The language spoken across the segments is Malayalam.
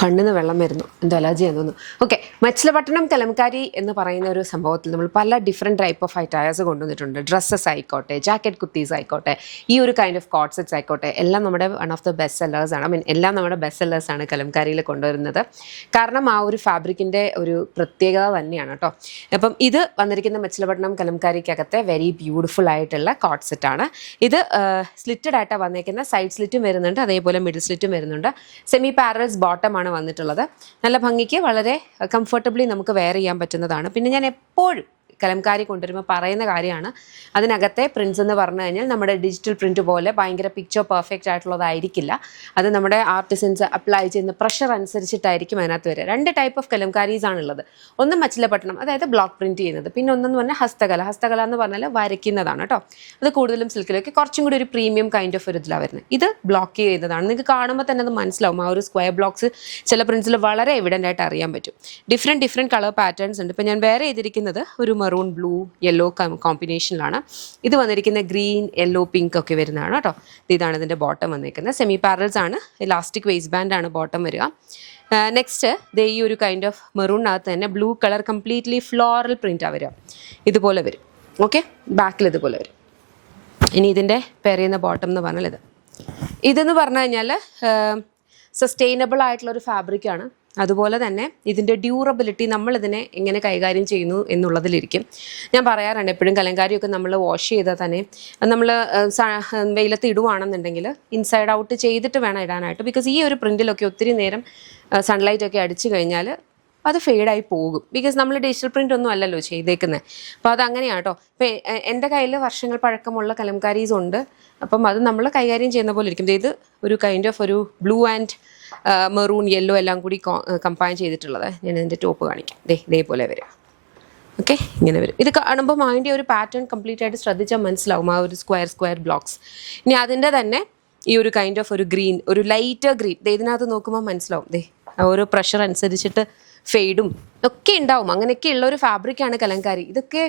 കണ്ണിന് വെള്ളം വരുന്നു, എന്തോ അലർജിയാന്ന് തോന്നുന്നു. ഓക്കെ, മച്ചിലപട്ടണം കലംകാരി എന്ന് പറയുന്ന ഒരു സംഭവത്തിൽ നമ്മൾ പല ഡിഫറെൻറ്റ് ടൈപ്പ് ഓഫ് അറ്റയേഴ്സ് കൊണ്ടുവന്നിട്ടുണ്ട്. ഡ്രസ്സസ് ആയിക്കോട്ടെ, ജാക്കറ്റ് കുർത്തീസ് ആയിക്കോട്ടെ, ഈ ഒരു കൈൻഡ് ഓഫ് കോട്ട് സെറ്റ്സ് ആയിക്കോട്ടെ, എല്ലാം നമ്മുടെ one of the best sellers ആണ്. എല്ലാം നമ്മുടെ ബെസ്റ്റ് സെല്ലേഴ്സ് ആണ് കലംകാരിയിൽ കൊണ്ടുവരുന്നത്. കാരണം ആ ഒരു ഫാബ്രിക്കിൻ്റെ ഒരു പ്രത്യേകത തന്നെയാണ് കേട്ടോ. അപ്പം ഇത് വന്നിരിക്കുന്ന മച്ചിലപട്ടണം കലംകാരിക്കകത്തെ വെരി ബ്യൂട്ടിഫുൾ ആയിട്ടുള്ള കോട്ട് സെറ്റാണ്. ഇത് സ്ലിറ്റഡ് ആയിട്ടാണ് വന്നേക്കുന്ന. സൈഡ് സ്ലിറ്റും വരുന്നുണ്ട്, അതേപോലെ മിഡിൽ സ്ലിറ്റും വരുന്നുണ്ട്. സെമി പാരൽസ് ബോട്ടമാണ് വന്നിട്ടുള്ളത്. നല്ല ഭംഗിക്ക് വളരെ കംഫർട്ടബിളി നമുക്ക് വെയർ ചെയ്യാൻ പറ്റുന്നതാണ്. പിന്നെ ഞാൻ എപ്പോഴും കലംകാരി കൊണ്ടുവരുമ്പോൾ പറയുന്ന കാര്യമാണ്, അതിനകത്തെ പ്രിൻസ് എന്ന് പറഞ്ഞു കഴിഞ്ഞാൽ നമ്മുടെ ഡിജിറ്റൽ പ്രിൻറ്റ് പോലെ ഭയങ്കര പിക്ചർ പെർഫെക്റ്റ് ആയിട്ടുള്ളതായിരിക്കില്ല. അത് നമ്മുടെ ആർട്ടിസൻസ് അപ്ലൈ ചെയ്യുന്ന പ്രഷർ അനുസരിച്ചിട്ടായിരിക്കും അതിനകത്ത് വരിക. രണ്ട് ടൈപ്പ് ഓഫ് കലംകാരീസ് ആണുള്ളത്. ഒന്ന് മച്ചിലപട്ടണം, അതായത് ബ്ലോക്ക് പ്രിൻറ്റ് ചെയ്യുന്നത്. പിന്നെ ഒന്നെന്ന് പറഞ്ഞാൽ ഹസ്തകല എന്ന് പറഞ്ഞാൽ വരയ്ക്കുന്നതാണ് കേട്ടോ. അത് കൂടുതലും സിൽക്കിലൊക്കെ കുറച്ചും കൂടി ഒരു പ്രീമിയം കൈൻഡ് ഓഫ് ഒരു ഇതിലാണ് വരുന്നത്. ഇത് ബ്ലോക്ക് ചെയ്യുന്നതാണ്. നിങ്ങൾക്ക് കാണുമ്പോൾ തന്നെ അത് മനസ്സിലാവും. ആ ഒരു സ്ക്വയർ ബ്ലോക്സ് ചില പ്രിൻസിൽ വളരെ എവിഡൻ്റ് ആയിട്ട് അറിയാൻ പറ്റും. ഡിഫറെൻറ്റ് കളർ പാറ്റേൺസ് ഉണ്ട്. ഇപ്പോൾ ഞാൻ വേറെ ചെയ്തിരിക്കുന്നത് ഒരു മെറൂൺ ബ്ലൂ യെല്ലോ കോമ്പിനേഷനിലാണ്. ഇത് വന്നിരിക്കുന്ന ഗ്രീൻ യെല്ലോ പിങ്ക് ഒക്കെ വരുന്നതാണ് കേട്ടോ. ഇതാണ് ഇതിൻ്റെ ബോട്ടം വന്നിരിക്കുന്നത്. സെമി പാരൽസ് ആണ്, ഇലാസ്റ്റിക് വേസ്റ്റ് ബാൻഡ് ആണ് ബോട്ടം വരിക. നെക്സ്റ്റ് ഈ ഒരു കൈൻഡ് ഓഫ് മെറൂണിനകത്ത് തന്നെ ബ്ലൂ കളർ കംപ്ലീറ്റ്ലി ഫ്ലോറൽ പ്രിൻ്റാണ് വരിക. ഇതുപോലെ വരും. ഓക്കെ, ബാക്കിൽ ഇതുപോലെ വരും. ഇനി ഇതിൻ്റെ പേരെയുന്ന ബോട്ടം എന്ന് പറഞ്ഞാൽ ഇതെന്ന് പറഞ്ഞു കഴിഞ്ഞാൽ സസ്റ്റൈനബിൾ ആയിട്ടുള്ളൊരു ഫാബ്രിക്കാണ്. അതുപോലെ തന്നെ ഇതിൻ്റെ ഡ്യൂറബിലിറ്റി നമ്മളിതിനെ എങ്ങനെ കൈകാര്യം ചെയ്യുന്നു എന്നുള്ളതിലിരിക്കും. ഞാൻ പറയാറുണ്ട് എപ്പോഴും, കലങ്കാരിയൊക്കെ നമ്മൾ വാഷ് ചെയ്താൽ തന്നെ നമ്മൾ വെയിലത്ത് ഇടുവാണെന്നുണ്ടെങ്കിൽ ഇൻസൈഡ് ഔട്ട് ചെയ്തിട്ട് വേണം ഇടാനായിട്ട്. ബിക്കോസ് ഈ ഒരു പ്രിൻറ്റിലൊക്കെ ഒത്തിരി നേരം സൺലൈറ്റൊക്കെ അടിച്ചു കഴിഞ്ഞാൽ അത് ഫെയ്ഡായി പോകും. ബിക്കോസ് നമ്മൾ ഡിജിറ്റൽ പ്രിൻ്റ് ഒന്നും അല്ലല്ലോ ചെയ്തേക്കുന്നത്. അപ്പോൾ അതങ്ങനെയാണ് കേട്ടോ. ഇപ്പോൾ എൻ്റെ കയ്യിൽ വർഷങ്ങൾ പഴക്കമുള്ള കലംകാരീസ് ഉണ്ട്. അപ്പം അത് നമ്മൾ കൈകാര്യം ചെയ്യുന്ന പോലെ ഇരിക്കും. ഇത് ഒരു കൈൻഡ് ഓഫ് ഒരു ബ്ലൂ ആൻഡ് മെറൂൺ യെല്ലോ എല്ലാം കൂടി കമ്പൈൻ ചെയ്തിട്ടുള്ളത്. ഞാൻ ഇതിൻ്റെ ടോപ്പ് കാണിക്കാം. ഇതേപോലെ വരും. ഓക്കെ, ഇങ്ങനെ വരും. ഇത് കാണുമ്പോൾ അതിൻ്റെ ഒരു പാറ്റേൺ കംപ്ലീറ്റ് ആയിട്ട് ശ്രദ്ധിച്ചാൽ മനസ്സിലാവും. ആ ഒരു സ്ക്വയർ ബ്ലോക്സ്. ഇനി അതിൻ്റെ തന്നെ ഈ ഒരു കൈൻഡ് ഓഫ് ഒരു ഗ്രീൻ, ഒരു ലൈറ്റർ ഗ്രീൻ, ഇതിനകത്ത് നോക്കുമ്പോൾ മനസ്സിലാവും. ഓരോ പ്രഷർ അനുസരിച്ചിട്ട് ഫെയ്ഡും ഒക്കെ ഉണ്ടാവും. അങ്ങനെയൊക്കെയുള്ള ഒരു ഫാബ്രിക്കാണ് കലംകാരി. ഇതൊക്കെ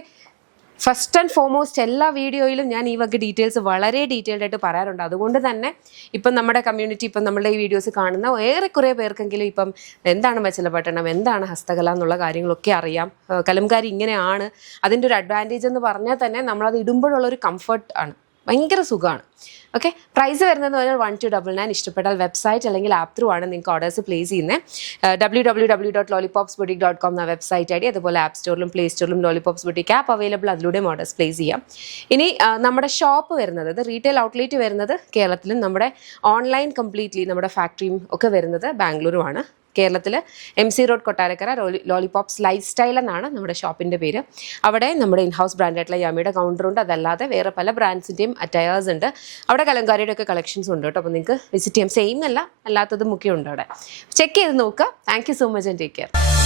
ഫസ്റ്റ് ആൻഡ് ഫോർമോസ്റ്റ് എല്ലാ വീഡിയോയിലും ഞാൻ ഈ വക ഡീറ്റെയിൽസ് വളരെ ഡീറ്റെയിൽഡ് ആയിട്ട് പറയാറുണ്ട്. അതുകൊണ്ട് തന്നെ ഇപ്പം നമ്മുടെ കമ്മ്യൂണിറ്റി, ഇപ്പം നമ്മളുടെ ഈ വീഡിയോസ് കാണുന്ന ഏറെക്കുറെ പേർക്കെങ്കിലും ഇപ്പം എന്താണ് മച്ചിലപട്ടണം, എന്താണ് ഹസ്തകല എന്നുള്ള കാര്യങ്ങളൊക്കെ അറിയാം. കലംകാരി ഇങ്ങനെയാണ്. അതിൻ്റെ ഒരു അഡ്വാൻറ്റേജ് എന്ന് പറഞ്ഞാൽ തന്നെ നമ്മളത് ഇടുമ്പോഴുള്ളൊരു കംഫർട്ട് ആണ്. ഭയങ്കര സുഖമാണ്. ഓക്കെ, പ്രൈസ് വരുന്നതെന്ന് പറഞ്ഞാൽ 1299. ഇഷ്ടപ്പെട്ടാൽ വെബ്സൈറ്റ് അല്ലെങ്കിൽ ആപ്പ് ത്രൂ ആണ് നിങ്ങൾക്ക് ഓർഡേഴ്സ് പ്ലേസ് ചെയ്യുന്നത്. www.lollipopsboutique.com എന്ന വെബ്സൈറ്റ് ഐ ഡി. അതുപോലെ ആപ്പ് സ്റ്റോറിലും പ്ലേ സ്റ്റോറിലും ലോളിപോപ്സ് ബുട്ടീക്ക് ആപ്പ് അവൈലബിൾ. അതിലൂടെയും ഓർഡേഴ്സ് പ്ലേസ് ചെയ്യാം. ഇനി നമ്മുടെ ഷോപ്പ് വരുന്നത്, ഇത് റീറ്റെയിൽ ഔട്ട്ലെറ്റ് വരുന്നത് കേരളത്തിലും, നമ്മുടെ ഓൺലൈൻ കംപ്ലീറ്റ്ലി നമ്മുടെ ഫാക്ടറിയും ഒക്കെ വരുന്നത് ബാംഗ്ലൂരുമാണ്. കേരളത്തിൽ MC road Kottarakkara lollipops life style എന്നാണ് നമ്മുടെ ഷോപ്പിൻ്റെ പേര്. അവിടെ നമ്മുടെ ഇൻഹൗസ് ബ്രാൻഡായിട്ടുള്ള യാമിയുടെ കൗണ്ടറുണ്ട്. അതല്ലാതെ വേറെ പല ബ്രാൻഡ്സിൻ്റെയും അറ്റയേഴ്സ് ഉണ്ട്. അവിടെ കലംകാരിയുടെ ഒക്കെ കളക്ഷൻസ് ഉണ്ട് കേട്ടോ. അപ്പോൾ നിങ്ങൾക്ക് വിസിറ്റ് ചെയ്യാം. സെയിം അല്ല, അല്ലാത്തതും ഒക്കെ ഉണ്ട് അവിടെ. ചെക്ക് ചെയ്ത് നോക്കുക. Thank you so much and take care.